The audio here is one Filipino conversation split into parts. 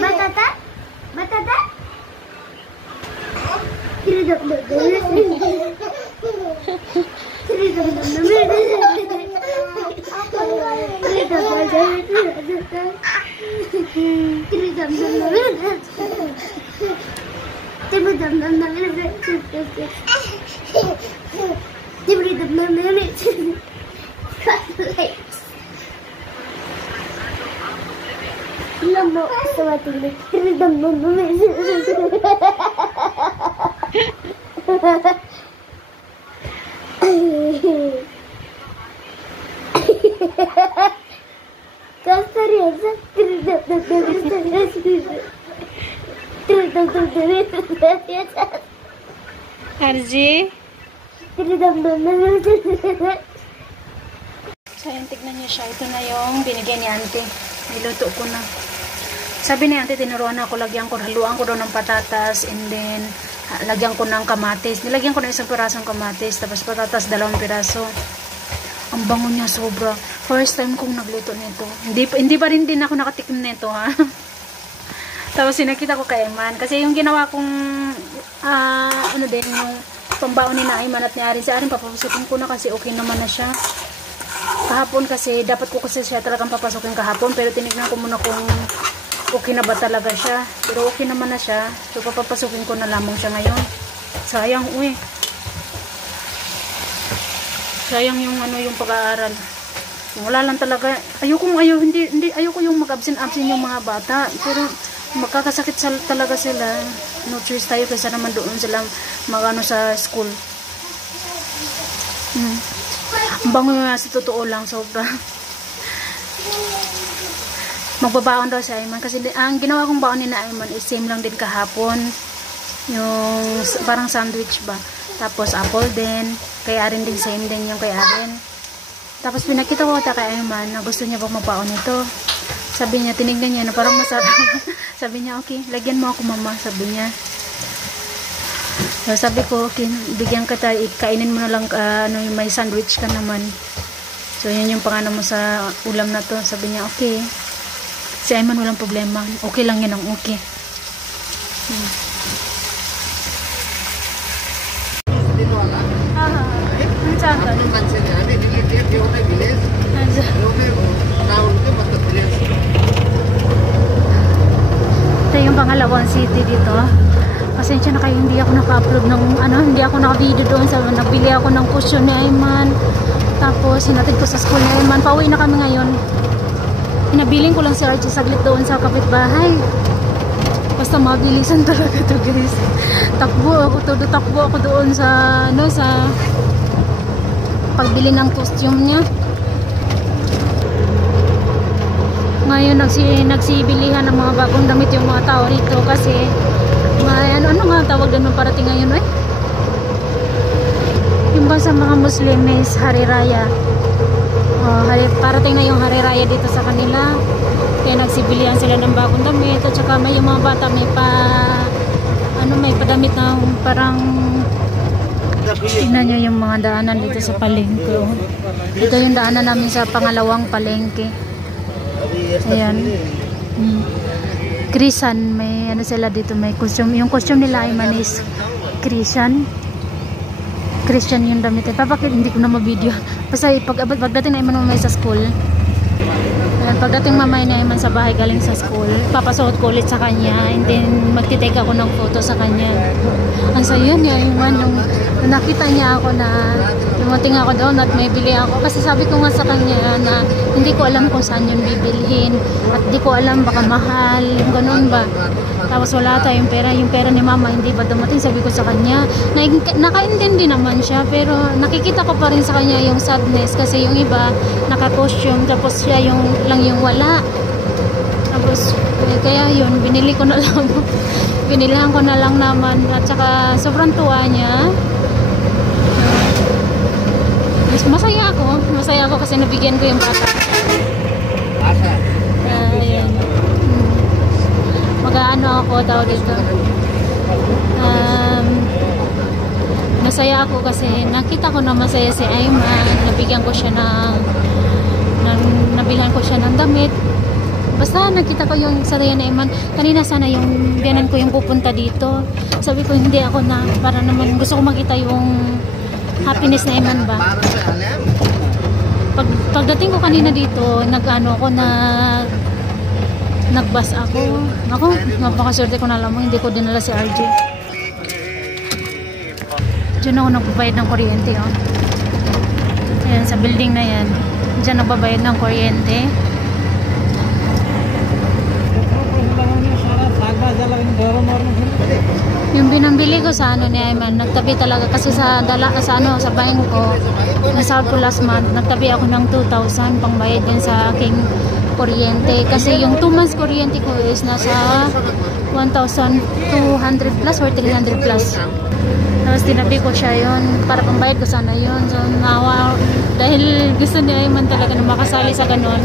Batata? Batata? Lama sama tulis. Arji? So, yun, tignan niyo siya. Ito na yung binigyan ni Auntie. Niluto ko na. Sabi ni Auntie, tinuruan ako, haluan ko daw ng patatas, and then, lagyan ko ng kamatis. Nilagyan ko ng isang pirasong kamatis, tapos patatas, 2 piraso. Ang bango niya, sobra. First time kong nagluto nito. Hindi pa rin din ako nakatikim nito, ha? Tapos, sinakita ko kay Eman. Kasi yung ginawa kong, ano din, yung pambaon ni Naiman at ni Arin. Si Arin, papapasukin ko na kasi okay naman na siya. Kahapon kasi, dapat ko kasi siya talagang papasukin kahapon. Pero tinignan ko muna kung okay na ba talaga siya. Pero okay naman na siya. So, papapasukin ko na lamang siya ngayon. Sayang, uy. Sayang yung yung pag-aaral. Wala lang talaga. Ayoko yung mag-absent-absent yung mga bata. Pero, magkakasakit talaga sila. No choice tayo kaysa naman doon sila magano sa school. Ang bango nga sa totoo lang, sobra. Magbabaon daw si Ayman kasi ang ginawa kong baon ni na Ayman is same lang din kahapon. Yung parang sandwich ba. Tapos apple din. Kay Arin din same din yung kay Arin. Tapos pinakita ko kay Ayman na gusto niya pag magbaon ito. Sabi niya, tinignan niya na parang masarap. Sabi niya, okay, lagyan mo ako mama, sabi niya. So, sabi ko, okay, bigyan ka tayo, kainin mo na lang, may sandwich ka naman. So, yun yung pangano mo sa ulam na to. Sabi niya, okay. Si Ayman walang problema. Okay lang yan ang okay. Ito yung pangalawang city dito. Pasensya na kayo, hindi ako naka-upload ng hindi ako naka-video doon sa nagbili ako ng cushion ni Ayman. Tapos hinatid ko sa school ni Ayman. Pauwi na kami ngayon. Pinabiling ko lang si Archie saglit doon sa kapitbahay. Basta mabilisan talaga to, guys. Takbo ako doon sa sa pagbili ng costume niya. Ngayon nagsibilihan ng mga bagong damit yung mga tao rito kasi ano nga tawag doon parating ngayon yung ba sa mga Muslim is Hari Raya. Parating na yung Hari Raya dito sa kanila, kaya nagsibilihan sila ng bagong damit at saka may yung mga bata may padamit na parang tingnan nyo yung mga daanan dito sa palengke. Ito yung daanan namin sa pangalawang palengke. Ayan. Christian, may sila dito, may costume. Yung costume nila ay manis Christian yung damit. Bakit hindi ko na ma-video? Basta pagdating na Iman mamay sa school. Ayan, pagdating mamay na Iman sa bahay galing sa school, papasuot ko ulit sa kanya, and then magtitake ako ng photo sa kanya. Ang sayo niya, Iman, nung nakita niya ako na dumating ako doon at may bili ako. Kasi sabi ko nga sa kanya na hindi ko alam kung saan yun bibilhin. At di ko alam, baka mahal, yung ganun ba. Tapos wala tayong pera. Yung pera ni mama hindi ba dumating, sabi ko sa kanya. Nakaintindi naman siya, pero nakikita ko pa rin sa kanya yung sadness. Kasi yung iba, naka-costume, tapos siya lang yung wala. Tapos, kaya yun, binili ko na lang. Binilihan ko na lang naman. At saka, sobrang tuwa niya. Masaya ako kasi nabigyan ko yung bata. Ayan. Mag-aano ako daw dito. masaya ako kasi nakita ko na masaya si Ayman. Nabigyan ko siya nabilhan ko siya ng damit. Basta nakita ko yung saya ni Ayman. Kanina sana yung biyanan ko yung pupunta dito. Sabi ko hindi ako na, para naman gusto ko makita yung happiness ni Ayman ba. Pagdating ko kanina dito, nagbus ako. Ako, napakaswerte ko na alam mo, hindi ko dinala si RJ. Diyan ako nagbabayad ng kuryente, oh. Ayan, sa building na yan. Diyan nagbabayad ng kuryente. Yung binambili ko sa ni Ayman, nagtabi talaga kasi sa bangko, nasahod ko last month, nagtabi ako ng 2,000 pangbayad din sa aking kuryente. Kasi yung 2 months kuryente ko is nasa 1,200 plus or 300 plus. Tapos tinabi ko siya yun, para pambayad ko sana yun. So nawa, dahil gusto ni Ayman talaga na makasali sa ganon,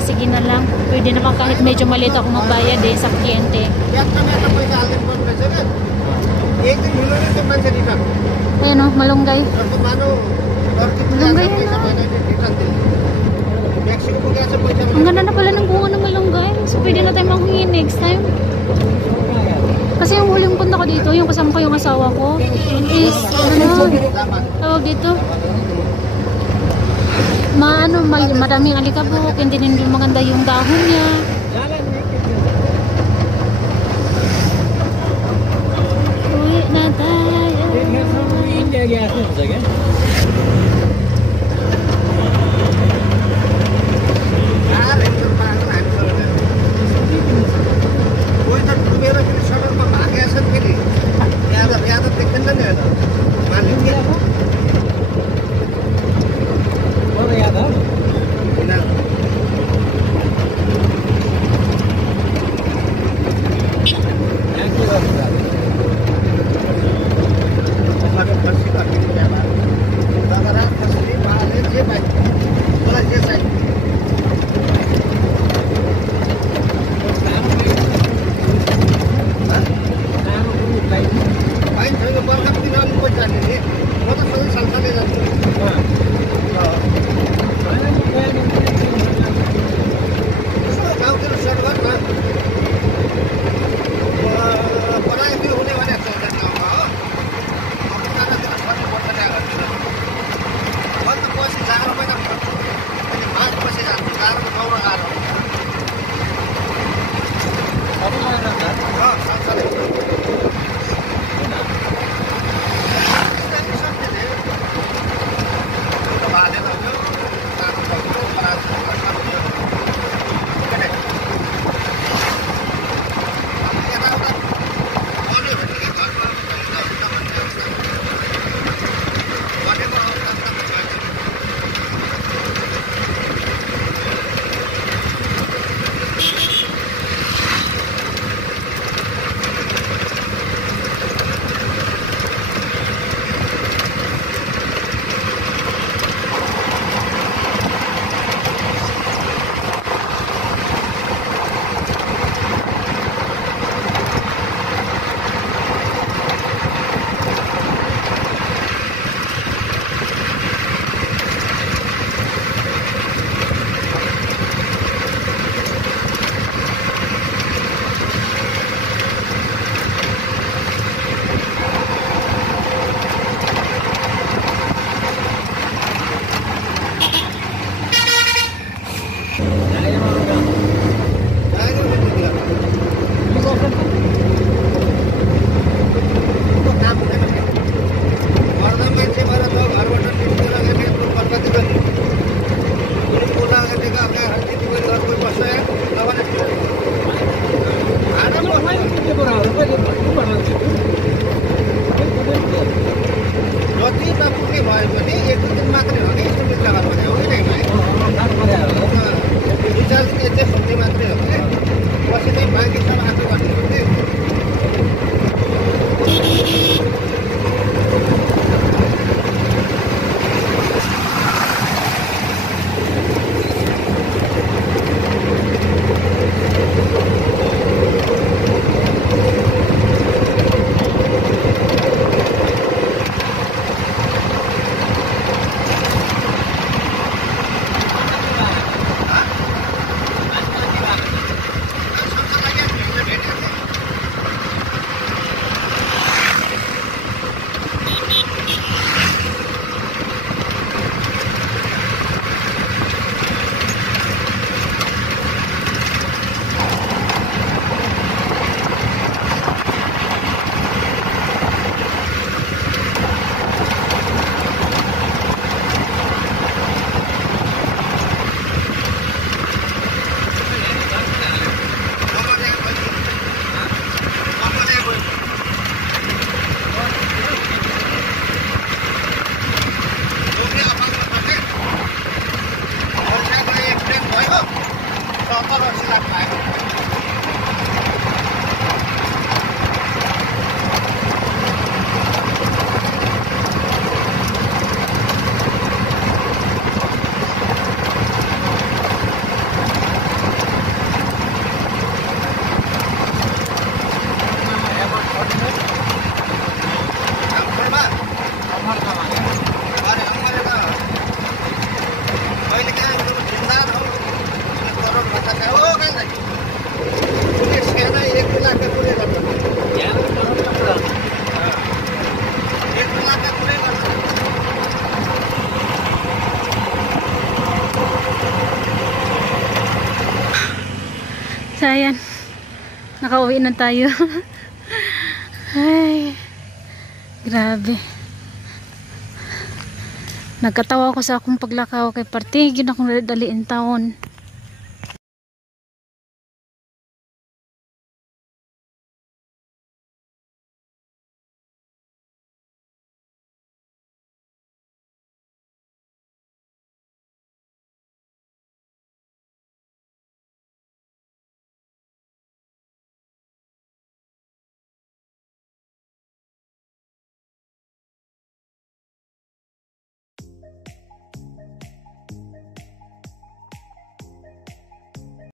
sige na lang, pwede naman kahit medyo maliit ako magbayad sa kuryente. Ayan o, malunggay. Malunggay yan o. Ang ganda na pala ng bunga ng malunggay. So pwede na tayo manghingi next time. Kasi yung huling punta ko dito, yung kasama ko yung asawa ko, is, tawag dito, maraming alikabok, hindi din maganda yung dahon niya. Uwi na tayo. Ayan. Nakauwi na tayo. Ay. Grabe. Nagkatawa ko sa akong paglakaw kay party. Yun akong daliin taon.